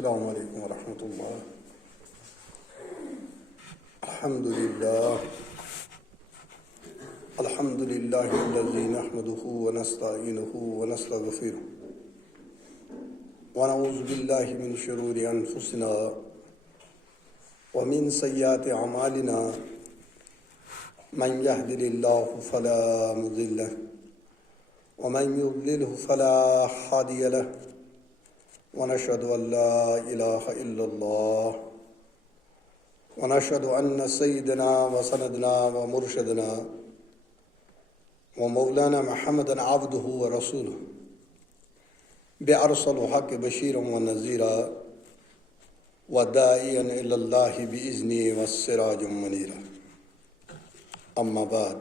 السلام علیکم ورحمۃ اللہ. الحمد للہ الذی نحمده ونستعینه ونستغفره ونعوذ باللہ من شرور انفسنا ومن سیئات اعمالنا من يهد اللہ فلا مضل له ومن يضلل فلا هادی له ونشهد أن لا إله إلا الله ونشهد أن سيدنا وسندنا ومرشدنا ومولانا محمدا عبده ورسوله بأرسل حق بشيرا ونذيرا وداعيا إلى الله بإذنه والسراجا منيرا. أما بعد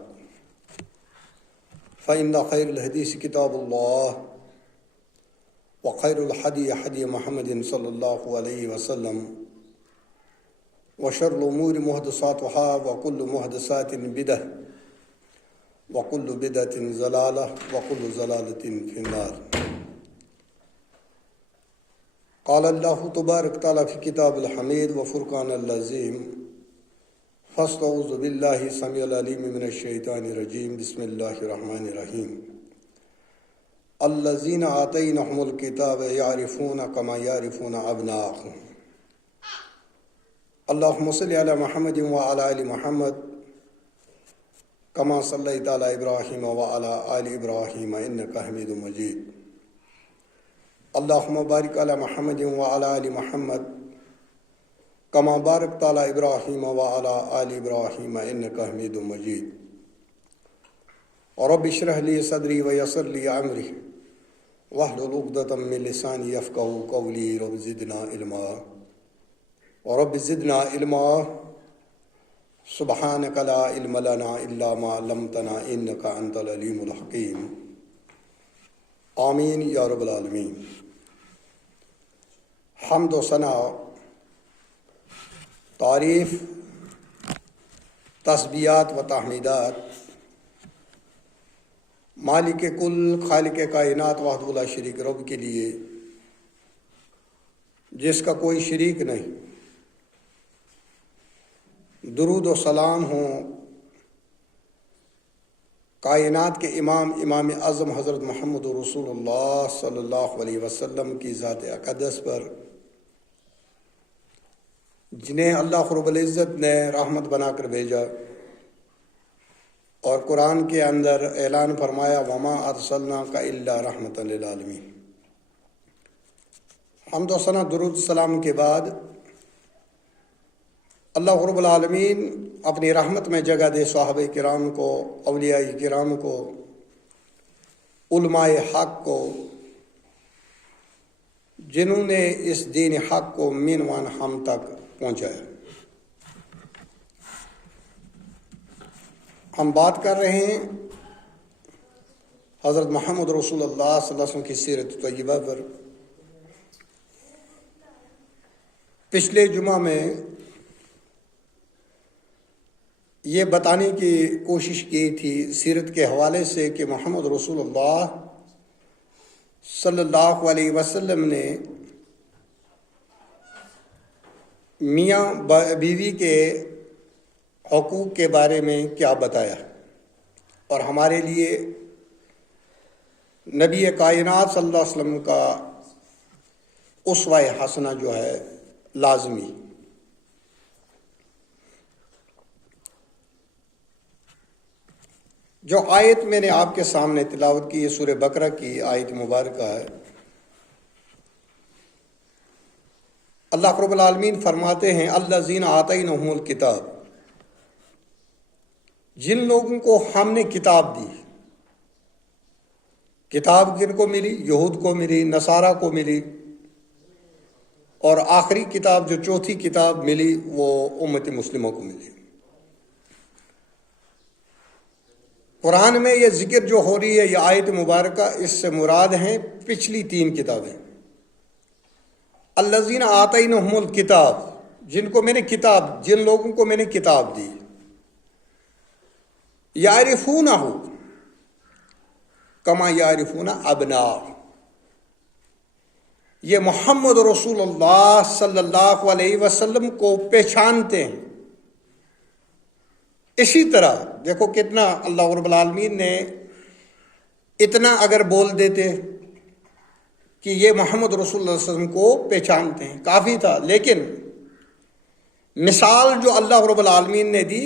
فإن خير الحديث كتاب الله وخير الحدي حدي محمد صلى الله عليه وسلم وشر الأمور محدثاتها وكل محدثات بدعة وكل بدعة ضلالة وكل ضلالة في النار. قال الله تبارك وتعالى في كتاب الحميد وفرقان العظيم فاستعوذ بالله السميع العليم من الشيطان الرجيم. بسم الله الرحمن الرحيم. الذين آتيناهم الكتاب يعرفون كما يعرفون أبناءهم. اللهم صل على محمد وعلى آل محمد كما صليت على إبراهيم وعلى آل إبراهيم إنك حميد مجيد. اللهم بارك على محمد وعلى آل محمد كما باركت على إبراهيم وعلى آل إبراهيم إنك حميد مجيد. رب اشرح لي صدري ويسر لي أمري واحلل عقدة من لساني يفقهوا قولي. رب زدنا علما ورب زدنا علما سبحانك لا علم لنا إلا ما علمتنا إنك أنت العليم الحكيم. آمین یا رب العالمین. حمد و ثنا، تعریف، تسبیحات و تحمیدات مالک کل، خالق کائنات وحدہ لا شریک رب کے لیے، جس کا کوئی شریک نہیں. درود و سلام ہوں کائنات کے امام اعظم حضرت محمد رسول اللہ صلی اللہ علیہ وسلم کی ذات اقدس پر، جنہیں اللہ رب العزت نے رحمت بنا کر بھیجا اور قرآن کے اندر اعلان فرمایا وما ارسلناک الا رحمۃ للعالمین. حمد و ثنا درود السلام کے بعد اللہ رب العالمین اپنی رحمت میں جگہ دے صحابہ کرام کو، اولیاء کرام کو، علماء حق کو، جنہوں نے اس دین حق کو مینوان ہم تک پہنچایا. ہم بات کر رہے ہیں حضرت محمد رسول اللہ صلی اللہ علیہ وسلم کی سیرت طیبہ پر. پچھلے جمعہ میں یہ بتانے کی کوشش کی تھی سیرت کے حوالے سے کہ محمد رسول اللہ صلی اللہ علیہ وسلم نے میاں بیوی کے حقوق کے بارے میں کیا بتایا، اور ہمارے لیے نبی کائنات صلی اللہ علیہ وسلم کا اسوہ حسنہ جو ہے لازمی. جو آیت میں نے آپ کے سامنے تلاوت کی، یہ سورہ بقرہ کی آیت مبارکہ ہے. اللہ رب العالمین فرماتے ہیں الذین آتیناہم الکتاب، جن لوگوں کو ہم نے کتاب دی. کتاب کن کو ملی؟ یہود کو ملی، نصارہ کو ملی، اور آخری کتاب جو چوتھی کتاب ملی وہ امت مسلمہ کو ملی. قرآن میں یہ ذکر جو ہو رہی ہے، یہ آیت مبارکہ، اس سے مراد ہیں پچھلی 3 کتابیں. الذین آتیناہم الکتاب، جن کو میں نے کتاب، جن لوگوں کو میں نے کتاب دی. یعرفونہ کما یعرفون ابناء، یہ محمد رسول اللہ صلی اللہ علیہ وسلم کو پہچانتے ہیں۔ اسی طرح دیکھو کتنا اللہ رب العالمین نے اتنا اگر بول دیتے کہ یہ محمد رسول اللہ صلی اللہ علیہ وسلم کو پہچانتے ہیں کافی تھا، لیکن مثال جو اللہ رب العالمین نے دی،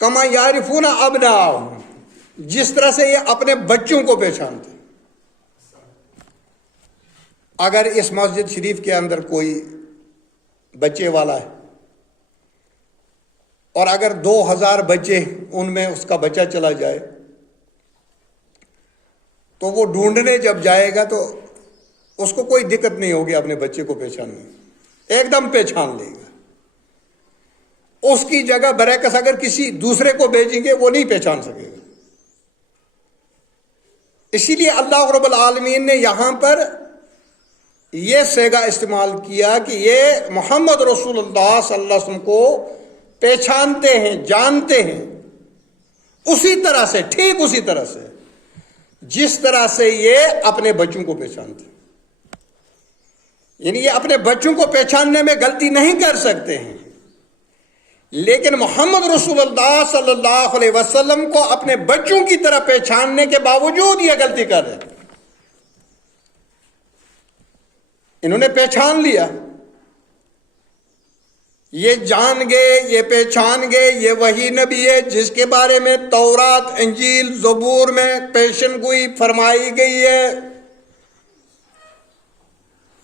کما یعرفون ابناءہم، جس طرح سے یہ اپنے بچوں کو پہچانتے ہیں۔ اگر اس مسجد شریف کے اندر کوئی بچے والا ہے اور اگر 2000 بچے ان میں اس کا بچہ چلا جائے تو وہ ڈھونڈنے جب جائے گا تو اس کو کوئی دقت نہیں ہوگی اپنے بچے کو پہچاننے میں، ایک دم پہچان لے گا۔ اس کی جگہ برعکس اگر کسی دوسرے کو بھیجیں گے وہ نہیں پہچان سکے گا۔ اسی لیے اللہ رب العالمین نے یہاں پر یہ صیغہ استعمال کیا کہ یہ محمد رسول اللہ صلی اللہ علیہ وسلم کو پہچانتے ہیں، جانتے ہیں، اسی طرح سے، ٹھیک اسی طرح سے جس طرح سے یہ اپنے بچوں کو پہچانتے ہیں۔ یعنی یہ اپنے بچوں کو پہچاننے میں غلطی نہیں کر سکتے ہیں، لیکن محمد رسول اللہ صلی اللہ علیہ وسلم کو اپنے بچوں کی طرح پہچاننے کے باوجود یہ غلطی کر رہے ہیں۔ انہوں نے پہچان لیا، یہ جان گئے، یہ پہچان گئے یہ وہی نبی ہے جس کے بارے میں تورات، انجیل، زبور میں پیشن گوئی فرمائی گئی ہے۔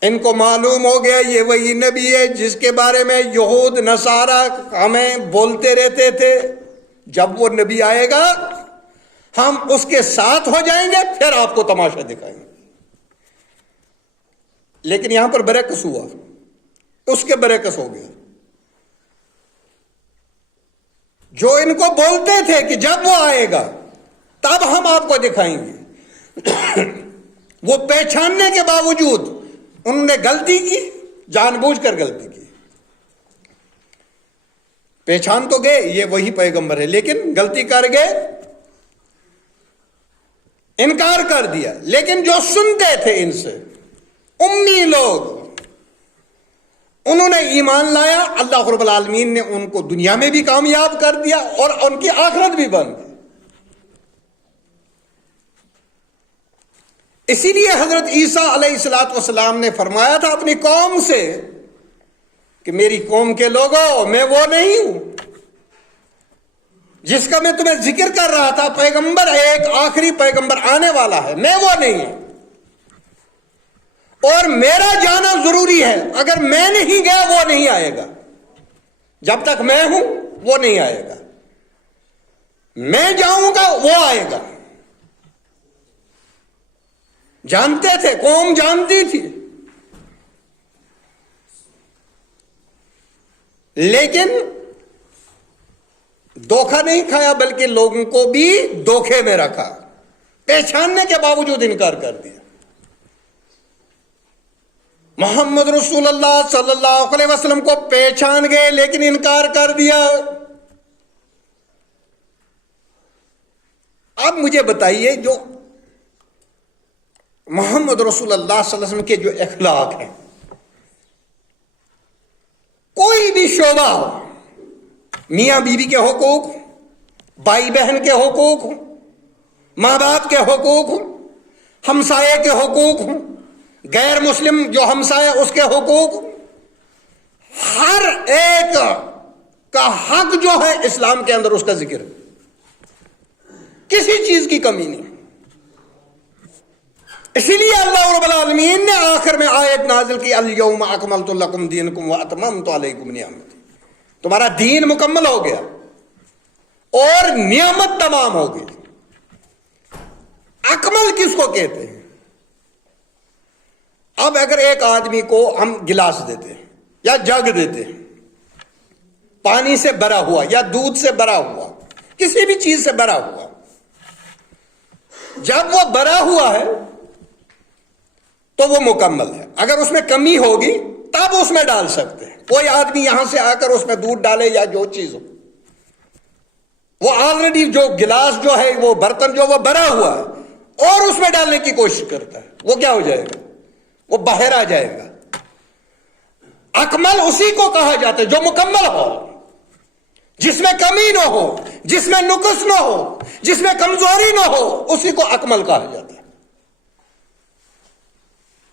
ان کو معلوم ہو گیا یہ وہی نبی ہے جس کے بارے میں یہود نصارہ ہمیں بولتے رہتے تھے، جب وہ نبی آئے گا ہم اس کے ساتھ ہو جائیں گے، پھر آپ کو تماشا دکھائیں گے۔ لیکن یہاں پر برعکس ہوا، اس کے برعکس ہو گیا۔ جو ان کو بولتے تھے کہ جب وہ آئے گا تب ہم آپ کو دکھائیں گے، وہ پہچاننے کے باوجود انہوں نے غلطی کی، جان بوجھ کر غلطی کی۔ پہچان تو گئے یہ وہی پیغمبر ہے، لیکن غلطی کر گئے، انکار کر دیا۔ لیکن جو سنتے تھے ان سے، امی لوگ، انہوں نے ایمان لایا، اللہ رب العالمین نے ان کو دنیا میں بھی کامیاب کر دیا اور ان کی آخرت بھی بن گئی۔ اسی لیے حضرت عیسیٰ علیہ السلام نے فرمایا تھا اپنی قوم سے کہ میری قوم کے لوگوں، میں وہ نہیں ہوں جس کا میں تمہیں ذکر کر رہا تھا، پیغمبر ہے، ایک آخری پیغمبر آنے والا ہے، میں وہ نہیں ہوں، اور میرا جانا ضروری ہے، اگر میں نہیں گیا وہ نہیں آئے گا، جب تک میں ہوں وہ نہیں آئے گا، میں جاؤں گا وہ آئے گا۔ جانتے تھے، قوم جانتی تھی، لیکن دھوکہ نہیں کھایا بلکہ لوگوں کو بھی دھوکے میں رکھا، پہچاننے کے باوجود انکار کر دیا۔ محمد رسول اللہ صلی اللہ علیہ وسلم کو پہچان گئے لیکن انکار کر دیا۔ اب مجھے بتائیے، جو محمد رسول اللہ صلی اللہ علیہ وسلم کے جو اخلاق ہیں، کوئی بھی شعبہ ہو، میاں بیوی کے حقوق، بھائی بہن کے حقوق ہوں، ماں باپ کے حقوق ہوں، ہمسائے کے حقوق ہوں، غیر مسلم جو ہمسائے اس کے حقوق، ہر ایک کا حق جو ہے اسلام کے اندر اس کا ذکر ہے، کسی چیز کی کمی نہیں۔ اسی لیے اللہ رب العالمین نے آخر میں آیت نازل کی، الیوم اکملت لکم دینکم واتممت علیکم نعمتی، تمہارا دین مکمل ہو گیا اور نعمت تمام ہو گئی۔ اکمل کس کو کہتے ہیں؟ اب اگر ایک آدمی کو ہم گلاس دیتے ہیں یا جگ دیتے ہیں، پانی سے بھرا ہوا یا دودھ سے بھرا ہوا، کسی بھی چیز سے بھرا ہوا، جب وہ بھرا ہوا ہے تو وہ مکمل ہے۔ اگر اس میں کمی ہوگی تب اس میں ڈال سکتے ہیں، کوئی آدمی یہاں سے آ کر اس میں دودھ ڈالے یا جو چیز ہو، وہ آلریڈی جو گلاس جو ہے، وہ برتن جو وہ بھرا ہوا ہے اور اس میں ڈالنے کی کوشش کرتا ہے، وہ کیا ہو جائے گا؟ وہ باہر آ جائے گا. اکمل اسی کو کہا جاتا ہے جو مکمل ہو، جس میں کمی نہ ہو، جس میں نقص نہ ہو، جس میں کمزوری نہ ہو، اسی کو اکمل کہا جاتا ہے.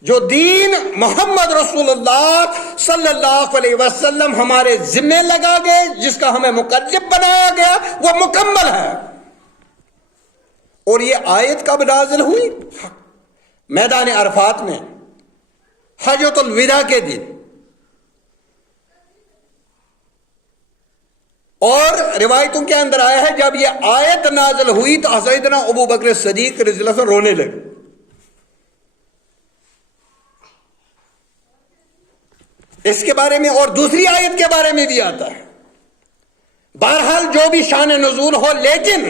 جو دین محمد رسول اللہ صلی اللہ علیہ وسلم ہمارے ذمے لگا گئے، جس کا ہمیں مکلف بنایا گیا، وہ مکمل ہے. اور یہ آیت کب نازل ہوئی؟ میدان عرفات میں حجۃ الوداع کے دن. اور روایتوں کے اندر آیا ہے جب یہ آیت نازل ہوئی تو سیدنا ابو بکر صدیق رضی اللہ عنہ رونے لگے. اس کے بارے میں اور دوسری آیت کے بارے میں بھی آتا ہے. بہرحال جو بھی شان نزول ہو، لیکن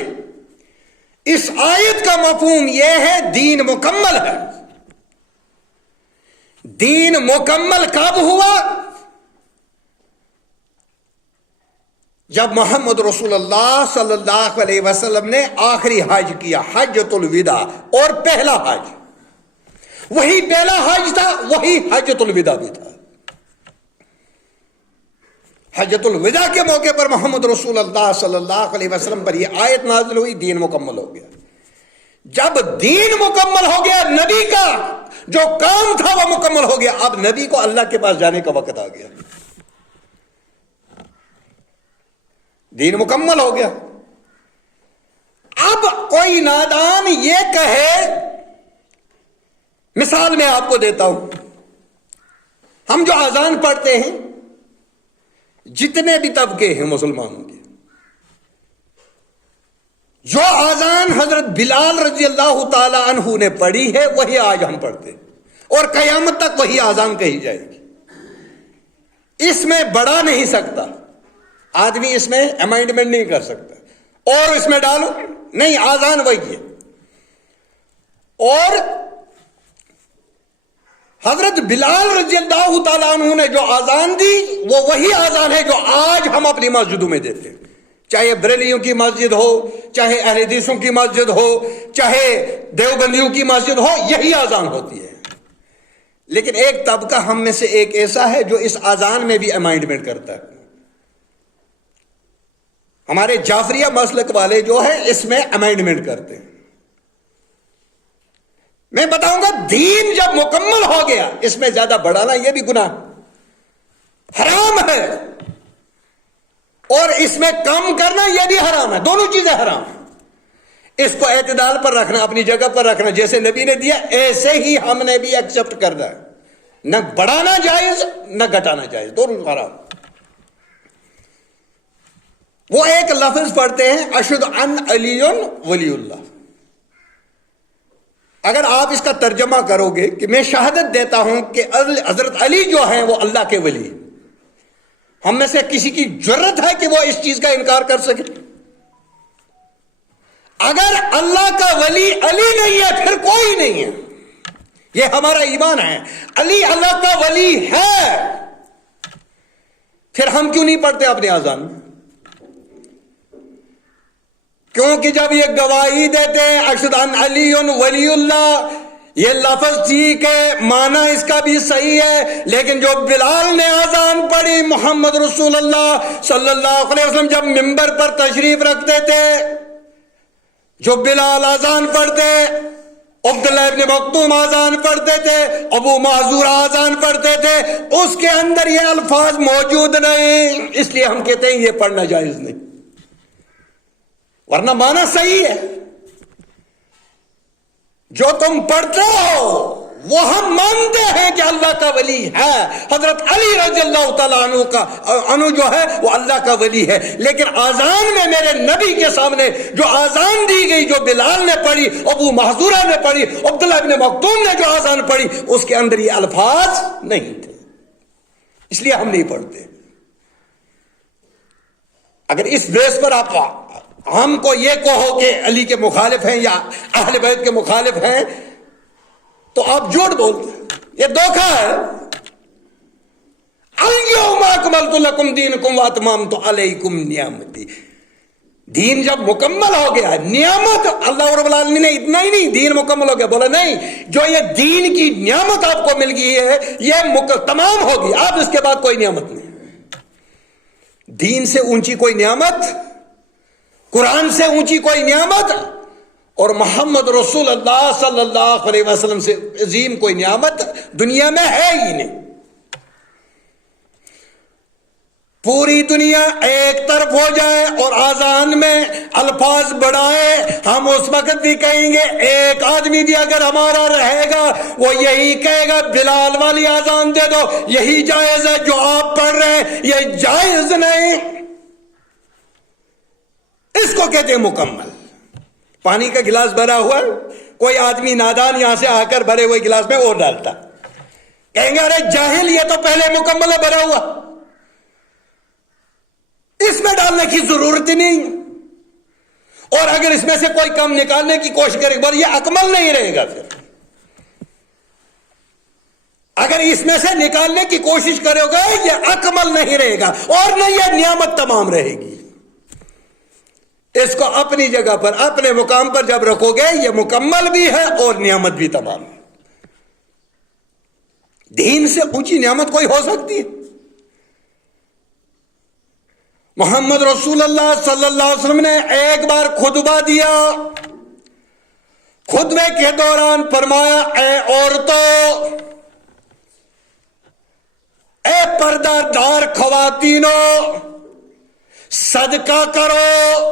اس آیت کا مفہوم یہ ہے دین مکمل ہے. دین مکمل کب ہوا؟ جب محمد رسول اللہ صلی اللہ علیہ وسلم نے آخری حج کیا، حجۃ الوداع، اور پہلا حج وہی پہلا حج تھا، وہی حجۃ الوداع بھی تھا. حجۃ الوداع کے موقع پر محمد رسول اللہ صلی اللہ علیہ وسلم پر یہ آیت نازل ہوئی، دین مکمل ہو گیا. جب دین مکمل ہو گیا، نبی کا جو کام تھا وہ مکمل ہو گیا. اب نبی کو اللہ کے پاس جانے کا وقت آ گیا. دین مکمل ہو گیا. اب کوئی نادان یہ کہے، مثال میں آپ کو دیتا ہوں، ہم جو اذان پڑھتے ہیں، جتنے بھی طبقے ہیں مسلمانوں کے، جو اذان حضرت بلال رضی اللہ تعالی عنہ نے پڑھی ہے وہی آج ہم پڑھتے ہیں، اور قیامت تک وہی اذان کہی جائے گی. اس میں بڑھا نہیں سکتا آدمی، اس میں امینڈمنٹ نہیں کر سکتا اور اس میں ڈالو نہیں، اذان وہی ہے. اور حضرت بلال رضی اللہ تعالیٰ عنہ نے جو اذان دی وہ وہی اذان ہے جو آج ہم اپنی مسجدوں میں دیتے ہیں، چاہے بریلیوں کی مسجد ہو، چاہے اہل حدیثوں کی مسجد ہو، چاہے دیوبندیوں کی مسجد ہو، یہی اذان ہوتی ہے. لیکن ایک طبقہ ہم میں سے ایک ایسا ہے جو اس اذان میں بھی امینڈمنٹ کرتا ہے. ہمارے جعفریہ مسلک والے جو ہیں اس میں امینڈمنٹ کرتے ہیں. میں بتاؤں گا دین جب مکمل ہو گیا، اس میں زیادہ بڑھانا یہ بھی گناہ حرام ہے، اور اس میں کم کرنا یہ بھی حرام ہے. دونوں چیزیں حرام ہیں. اس کو اعتدال پر رکھنا، اپنی جگہ پر رکھنا، جیسے نبی نے دیا ایسے ہی ہم نے بھی ایکسپٹ کرنا ہے. نہ بڑھانا جائز نہ گھٹانا جائز، دونوں حرام. وہ ایک لفظ پڑھتے ہیں اشہد ان علی ولی اللہ. اگر آپ اس کا ترجمہ کرو گے کہ میں شہادت دیتا ہوں کہ حضرت علی جو ہیں وہ اللہ کے ولی، ہم میں سے کسی کی جرت ہے کہ وہ اس چیز کا انکار کر سکے؟ اگر اللہ کا ولی علی نہیں ہے پھر کوئی نہیں ہے. یہ ہمارا ایمان ہے. علی اللہ کا ولی ہے، پھر ہم کیوں نہیں پڑھتے اپنے اذان میں؟ کیونکہ جب یہ گواہی دیتے ہیں اشہد ان علی ولی اللہ، یہ لفظ ٹھیک ہے، معنی اس کا بھی صحیح ہے، لیکن جو بلال نے اذان پڑھی، محمد رسول اللہ صلی اللہ علیہ وسلم جب منبر پر تشریف رکھتے تھے، جو بلال اذان پڑھتے، عبداللہ ابن مکتوم اذان پڑھتے تھے، ابو معذور اذان پڑھتے تھے، اس کے اندر یہ الفاظ موجود نہیں، اس لیے ہم کہتے ہیں یہ پڑھنا جائز نہیں، ورنہ معنی صحیح ہے. جو تم پڑھتے ہو وہ ہم مانتے ہیں کہ اللہ کا ولی ہے، حضرت علی رضی اللہ تعالیٰ عنہ جو ہے وہ اللہ کا ولی ہے. لیکن اذان میں میرے نبی کے سامنے جو اذان دی گئی، جو بلال نے پڑھی، ابو محذورہ نے پڑھی، عبداللہ ابن مکتوم نے جو اذان پڑھی، اس کے اندر یہ الفاظ نہیں تھے، اس لیے ہم نہیں پڑھتے. اگر اس بیس پر آپ ہم کو یہ کہو کہ علی کے مخالف ہیں یا اہل بیت کے مخالف ہیں تو آپ جھوٹ بولتے ہیں، یہ دھوکہ ہے. الیوم اکملت لکم دینکم واتممت علیکم نعمتی. دین جب مکمل ہو گیا، نعمت اللہ رب العالمین نے اتنا ہی نہیں، دین مکمل ہو گیا، بولا نہیں، جو یہ دین کی نعمت آپ کو مل گئی ہے یہ تمام ہوگی، اب اس کے بعد کوئی نعمت نہیں۔ دین سے اونچی کوئی نعمت، قرآن سے اونچی کوئی نعمت، اور محمد رسول اللہ صلی اللہ علیہ وسلم سے عظیم کوئی نعمت دنیا میں ہے ہی نہیں۔ پوری دنیا ایک طرف ہو جائے اور آذان میں الفاظ بڑھائے، ہم اس وقت بھی کہیں گے، ایک آدمی بھی اگر ہمارا رہے گا وہ یہی کہے گا بلال والی آذان دے دو، یہی جائز ہے، جو آپ پڑھ رہے ہیں یہ جائز نہیں۔ اس کو کہتے ہیں مکمل۔ پانی کا گلاس بھرا ہوا، کوئی آدمی نادان یہاں سے آ کر بھرے ہوئے گلاس میں اور ڈالتا، کہیں گے ارے جاہل، یہ تو پہلے مکمل ہے بھرا ہوا، اس میں ڈالنے کی ضرورت ہی نہیں، اور اگر اس میں سے کوئی کم نکالنے کی کوشش کرے گا یہ اکمل نہیں رہے گا۔ پھر اگر اس میں سے نکالنے کی کوشش کرے گا یہ اکمل نہیں رہے گا، اور نہ یہ نعمت تمام رہے گی۔ اس کو اپنی جگہ پر، اپنے مقام پر جب رکھو گے یہ مکمل بھی ہے اور نعمت بھی تمام ہے۔ دین سے اونچی نعمت کوئی ہو سکتی ہے؟ محمد رسول اللہ صلی اللہ علیہ وسلم نے ایک بار خطبہ دیا، خطبے کے دوران فرمایا، اے عورتوں، اے پردہ دار خواتینوں، صدقہ کرو،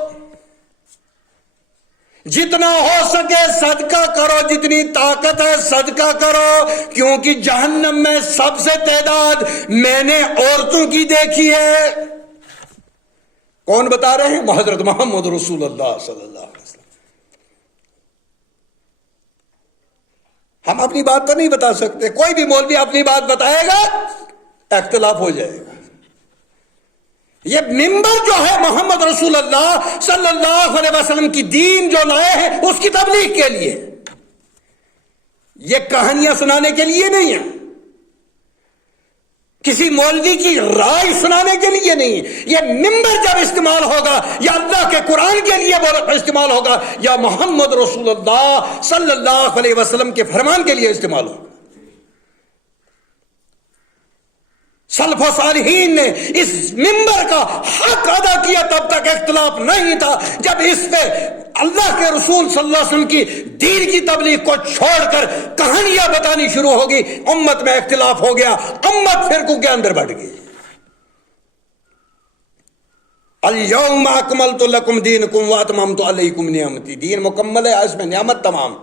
جتنا ہو سکے صدقہ کرو، جتنی طاقت ہے صدقہ کرو، کیونکہ جہنم میں سب سے تعداد میں نے عورتوں کی دیکھی ہے۔ کون بتا رہے ہیں؟ حضرت محمد رسول اللہ صلی اللہ علیہ وسلم۔ ہم اپنی بات پر نہیں بتا سکتے، کوئی بھی مولوی اپنی بات بتائے گا اختلاف ہو جائے گا۔ یہ ممبر جو ہے محمد رسول اللہ صلی اللہ علیہ وسلم کی دین جو لائے ہیں اس کی تبلیغ کے لیے، یہ کہانیاں سنانے کے لیے نہیں ہے، کسی مولوی کی رائے سنانے کے لیے نہیں۔ یہ ممبر جب استعمال ہوگا یا اللہ کے قرآن کے لیے استعمال ہوگا یا محمد رسول اللہ صلی اللہ علیہ وسلم کے فرمان کے لیے استعمال ہوگا۔ سلف و صالحین نے اس ممبر کا حق ادا کیا، تب تک اختلاف نہیں تھا۔ جب اس پہ اللہ کے رسول صلی اللہ علیہ وسلم کی دین کی تبلیغ کو چھوڑ کر کہانیاں بتانی شروع ہوگی، امت میں اختلاف ہو گیا، امت فرقوں کے اندر بٹ گئی۔ الیوم اکملت لکم دینکم واتممت علیکم نعمتی، دین مکمل ہے، اس میں نعمت تمام۔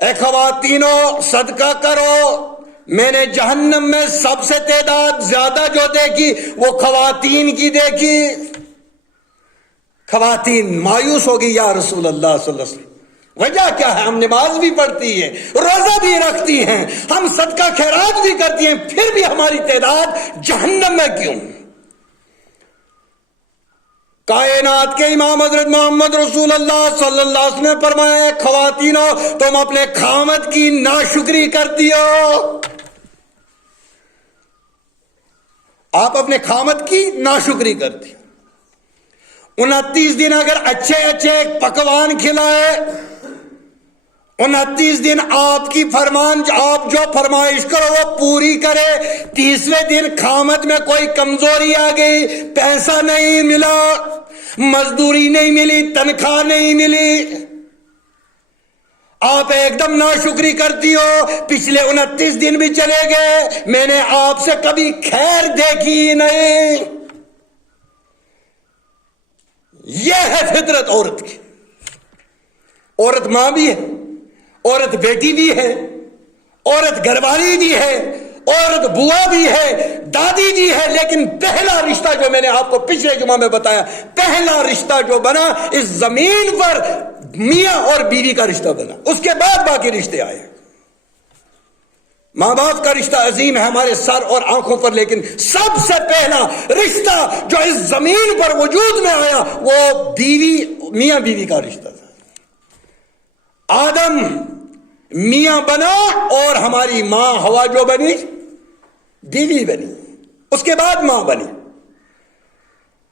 اے خواتینوں صدقہ کرو، میں نے جہنم میں سب سے تعداد زیادہ جو دیکھی وہ خواتین کی دیکھی۔ خواتین مایوس ہوگی، یا رسول اللہ صلی اللہ علیہ وسلم وجہ کیا ہے؟ ہم نماز بھی پڑھتی ہیں، روزہ بھی رکھتی ہیں، ہم صدقہ خیرات بھی کرتی ہیں، پھر بھی ہماری تعداد جہنم میں کیوں؟ کائنات کے امام حضرت محمد رسول اللہ صلی اللہ علیہ وسلم نے فرمایا، خواتینوں تم اپنے خامد کی ناشکری کرتی ہو، آپ اپنے خامد کی ناشکری کرتی ہو۔ 29 دن اگر اچھے اچھے پکوان کھلائے، 29 دن آپ کی فرمان، آپ جو فرمائش کرو وہ پوری کرے، 30ویں دن خامد میں کوئی کمزوری آ گئی، پیسہ نہیں ملا، مزدوری نہیں ملی، تنخواہ نہیں ملی، آپ ایک دم ناشکری کرتی ہو، پچھلے 29 دن بھی چلے گئے، میں نے آپ سے کبھی خیر دیکھی نہیں۔ یہ ہے فطرت عورت کی۔ عورت ماں بھی ہے، عورت بیٹی بھی ہے، عورت گھر والی بھی ہے، عورت بوا بھی ہے، دادی بھی ہے، لیکن پہلا رشتہ جو میں نے آپ کو پچھلے جمعہ میں بتایا، پہلا رشتہ جو بنا اس زمین پر میاں اور بیوی کا رشتہ بنا، اس کے بعد باقی رشتے آئے۔ ماں باپ کا رشتہ عظیم ہے ہمارے سر اور آنکھوں پر، لیکن سب سے پہلا رشتہ جو اس زمین پر وجود میں آیا وہ بیوی، میاں بیوی کا رشتہ تھا۔ آدم میاں بنا اور ہماری ماں ہوا جو بنی بیوی بنی، اس کے بعد ماں بنی۔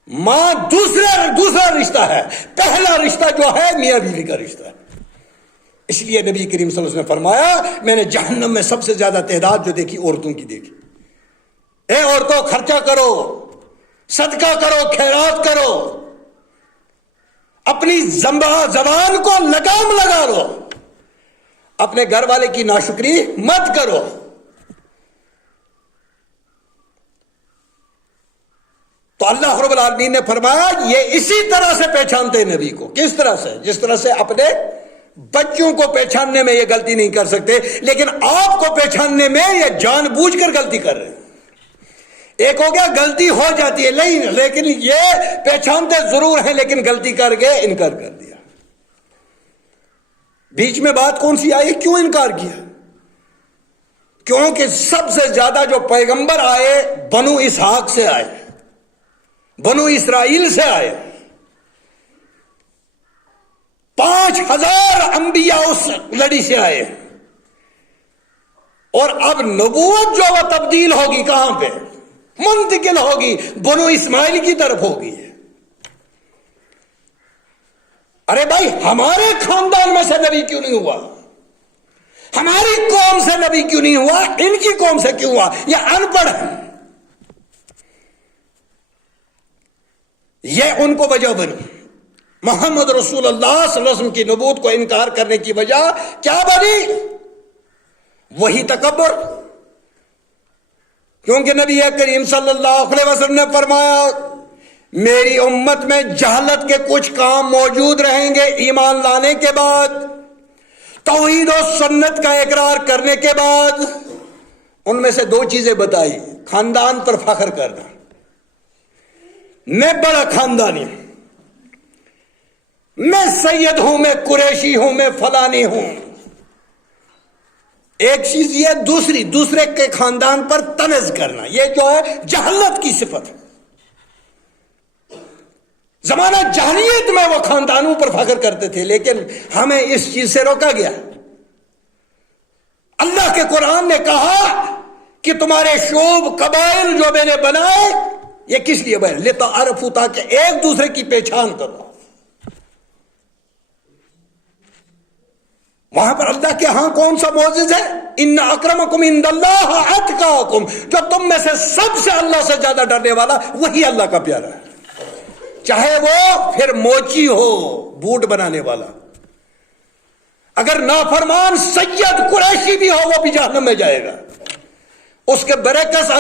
ماں دوسرا رشتہ ہے، پہلا رشتہ جو ہے میاں بیوی کا رشتہ ہے۔ اس لیے نبی کریم صلی اللہ علیہ وسلم نے فرمایا میں نے جہنم میں سب سے زیادہ تعداد جو دیکھی عورتوں کی دیکھی۔ اے عورتوں خرچہ کرو، صدقہ کرو، خیرات کرو، اپنی زبان کو لگام لگا لو، اپنے گھر والے کی ناشکری مت کرو۔ تو اللہ رب العالمین نے فرمایا یہ اسی طرح سے پہچانتے ہیں نبی کو۔ کس طرح سے؟ جس طرح سے اپنے بچوں کو پہچاننے میں یہ غلطی نہیں کر سکتے، لیکن آپ کو پہچاننے میں یہ جان بوجھ کر غلطی کر رہے ہیں۔ ایک ہو گیا غلطی ہو جاتی ہے نہیں، لیکن یہ پہچانتے ضرور ہیں لیکن غلطی کر گئے، انکار کر دیا۔ بیچ میں بات کون سی آئی؟ کیوں انکار کیا؟ کیونکہ سب سے زیادہ جو پیغمبر آئے بنو اسحاق سے آئے، بنو اسرائیل سے آئے۔ 5000 انبیاء اس لڑی سے آئے، اور اب نبوت جو وہ تبدیل ہوگی کہاں پہ؟ منتقل ہوگی بنو اسماعیل کی طرف ہوگی۔ ارے بھائی ہمارے خاندان میں سے نبی کیوں نہیں ہوا؟ ہماری قوم سے نبی کیوں نہیں ہوا؟ ان کی قوم سے کیوں ہوا؟ یہ ان پڑھ ہیں۔ یہ ان کو وجہ بنی، محمد رسول اللہ صلی اللہ علیہ وسلم کی نبوت کو انکار کرنے کی وجہ کیا بنی؟ وہی تکبر۔ کیونکہ نبی کریم صلی اللہ علیہ وسلم نے فرمایا میری امت میں جہالت کے کچھ کام موجود رہیں گے ایمان لانے کے بعد، توحید و سنت کا اقرار کرنے کے بعد۔ ان میں سے 2 چیزیں بتائی۔ خاندان پر فخر کرنا، میں بڑا خاندانی ہوں، میں سید ہوں، میں قریشی ہوں، میں فلانی ہوں۔ ایک چیز یہ، دوسرے کے خاندان پر طنز کرنا، یہ جو ہے جہالت کی صفت ہے۔ زمانہ جاہلیت میں وہ خاندانوں پر فخر کرتے تھے، لیکن ہمیں اس چیز سے روکا گیا۔ اللہ کے قرآن نے کہا کہ تمہارے شعوب قبائل جو میں نے بنائے یہ کس لیے بنائے؟ لتعارفوا، تاکہ ایک دوسرے کی پہچان کرو۔ وہاں پر اللہ کے ہاں کون سا معزز ہے؟ ان اکرمکم عند اللہ اتقاکم، جو تم میں سے سب سے اللہ سے زیادہ ڈرنے والا وہی اللہ کا پیارا ہے، چاہے وہ پھر موچی ہو، بوٹ بنانے والا۔ اگر نافرمان سید قریشی بھی ہو وہ بھی جہنم میں جائے گا۔ اس کے برعکس